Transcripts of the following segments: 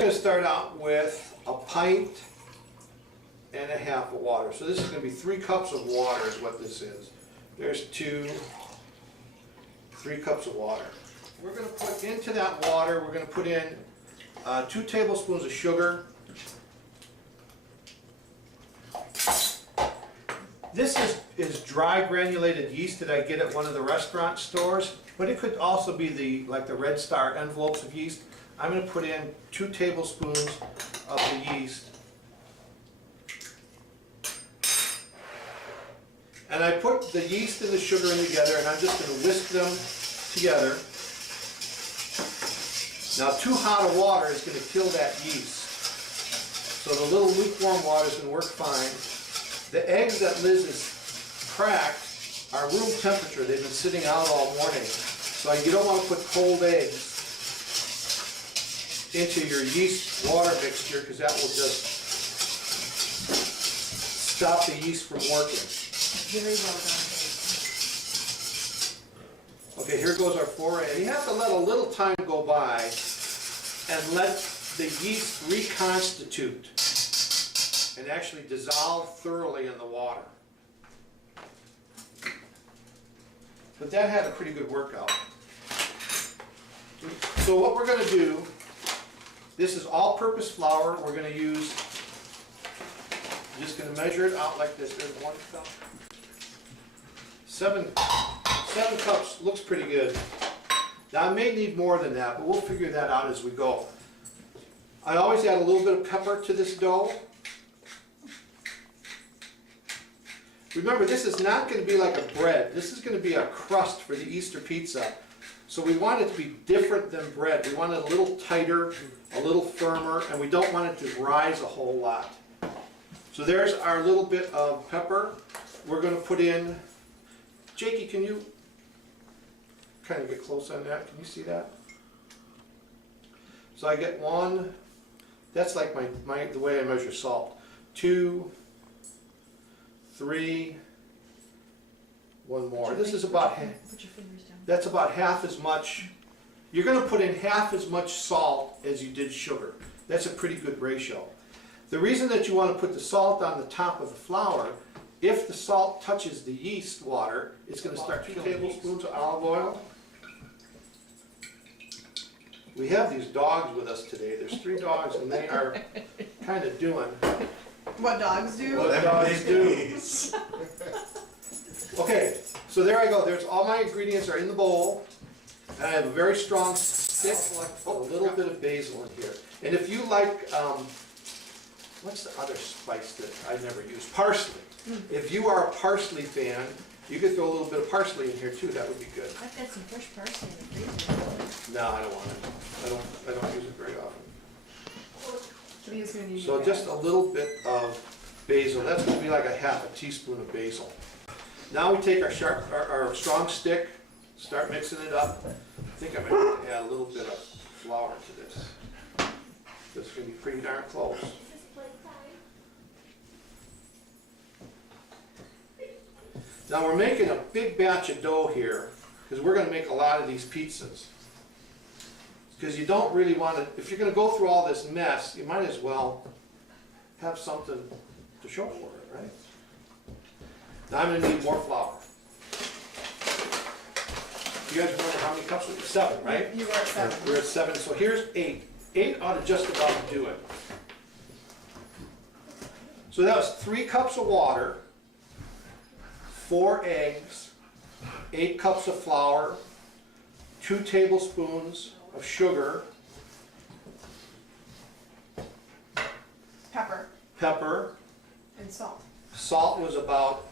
going to start out with a pint and a half of water. So this is going to be 3 cups of water is what this is. There's 3 cups of water. We're going to put into that water, we're going to put in 2 tablespoons of sugar. This is dry granulated yeast that I get at one of the restaurant stores, but it could also be like the Red Star envelopes of yeast. I'm going to put in 2 tablespoons of the yeast. And I put the yeast and the sugar in together, and I'm just going to whisk them together. Now, too hot of water is going to kill that yeast. So the little lukewarm water is going to work fine. The eggs that Liz has cracked are room temperature. They've been sitting out all morning. So you don't want to put cold eggs into your yeast water mixture because that will just stop the yeast from working. Very well done. Okay, here goes our 4 eggs. You have to let a little time go by and let the yeast reconstitute and actually dissolve thoroughly in the water. But that had a pretty good workout. So what we're going to do, this is all-purpose flour. We're going to use, I'm just going to measure it out like this. There's 1 cup. 7 cups looks pretty good. Now I may need more than that, but we'll figure that out as we go. I always add a little bit of pepper to this dough. Remember, this is not going to be like a bread. This is going to be a crust for the Easter pizza. So we want it to be different than bread. We want it a little tighter, a little firmer, and we don't want it to rise a whole lot. So there's our little bit of pepper. We're going to put in, Jakey, can you kind of get close on that? Can you see that? So I get 1, that's like the way I measure salt. 2, 3, 1 more. This is about half. Put your fingers down. That's about half as much. You're going to put in half as much salt as you did sugar. That's a pretty good ratio. The reason that you want to put the salt on the top of the flour, if the salt touches the yeast water, it's going to start 2 tablespoons of olive oil. We have these dogs with us today. There's 3 dogs and they are kind of doing What dogs do? what dogs do. Okay, so there I go. There's all my ingredients are in the bowl. And I have a very strong stick, a little bit of basil in here. And if you like, what's the other spice that I never use? Parsley. If you are a parsley fan, you could throw a little bit of parsley in here too. That would be good. I've got some fresh parsley in the freezer. No, I don't want it. I don't use it very often. So just a little bit of basil. That's going to be like a half a teaspoon of basil. Now we take our strong stick, start mixing it up. I think I'm going to add a little bit of flour to this. It's going to be pretty darn close. Now we're making a big batch of dough here because we're going to make a lot of these pizzas. Because you don't really want to, if you're going to go through all this mess, you might as well have something to show for it, right? Now I'm going to need more flour. You guys remember how many cups? 7, right? You were at 7. We're at 7, so here's 8. 8 ought to just about do it. So that was 3 cups of water, 4 eggs, 8 cups of flour, 2 tablespoons of sugar, pepper, And salt. Salt was about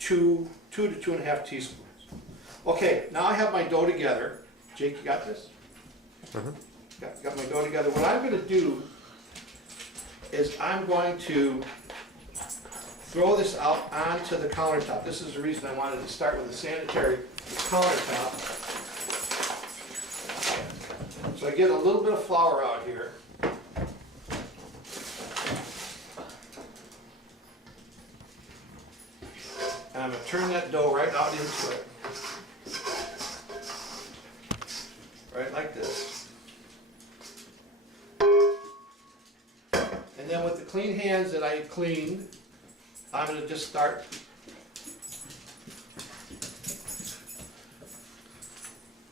2 to 2.5 teaspoons. Okay, now I have my dough together. Jake, you got this? Got my dough together. What I'm going to do is I'm going to throw this out onto the countertop. This is the reason I wanted to start with a sanitary countertop. So I get a little bit of flour out here. And I'm going to turn that dough right out into it. Right like this. clean hands that I cleaned, I'm gonna just start.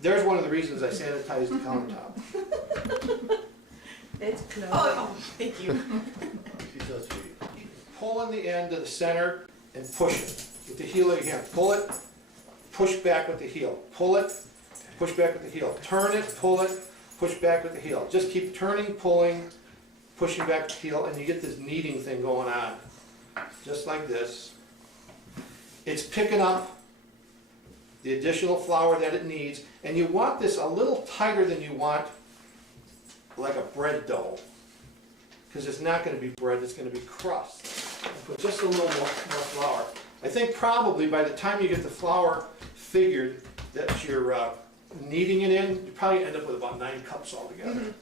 There's one of the reasons I sanitize the countertop. It's close. Oh, thank you. She's so sweet. Pull in the end to the center and push it with the heel of your hand. Pull it, push back with the heel. Pull it, push back with the heel. Turn it, pull it, push back with the heel. Just keep turning, pulling, pushing back with the heel, and you get this kneading thing going on. Just like this. It's picking up the additional flour that it needs, and you want this a little tighter than you want like a bread dough. Because it's not going to be bread, it's going to be crust. Put just a little more flour. I think probably by the time you get the flour figured that you're kneading it in, you probably end up with about 9 cups altogether.